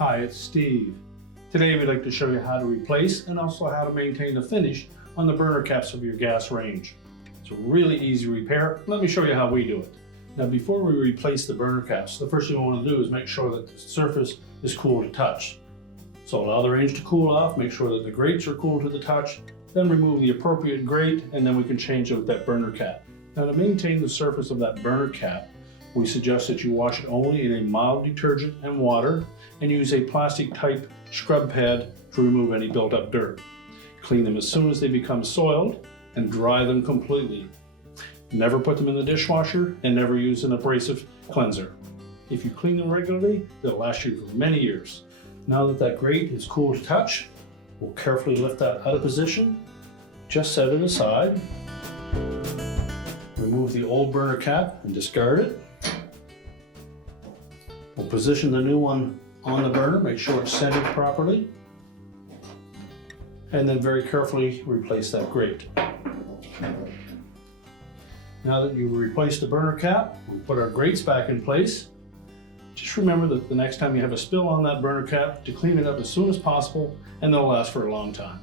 Hi, it's Steve. Today we'd like to show you how to replace and also how to maintain the finish on the burner caps of your gas range. It's a really easy repair. Let me show you how we do it. Now before we replace the burner caps, the first thing we want to do is make sure that the surface is cool to touch. So allow the range to cool off, make sure that the grates are cool to the touch, then remove the appropriate grate, and then we can change out that burner cap. Now to maintain the surface of that burner cap, we suggest that you wash it only in a mild detergent and water and use a plastic type scrub pad to remove any built up dirt. Clean them as soon as they become soiled and dry them completely. Never put them in the dishwasher and never use an abrasive cleanser. If you clean them regularly, they'll last you for many years. Now that that grate is cool to touch, we'll carefully lift that out of position, just set it aside, remove the old burner cap and discard it. We'll position the new one on the burner, make sure it's centered properly, and then very carefully replace that grate. Now that you've replaced the burner cap, we'll put our grates back in place. Just remember that the next time you have a spill on that burner cap, to clean it up as soon as possible, and they'll last for a long time.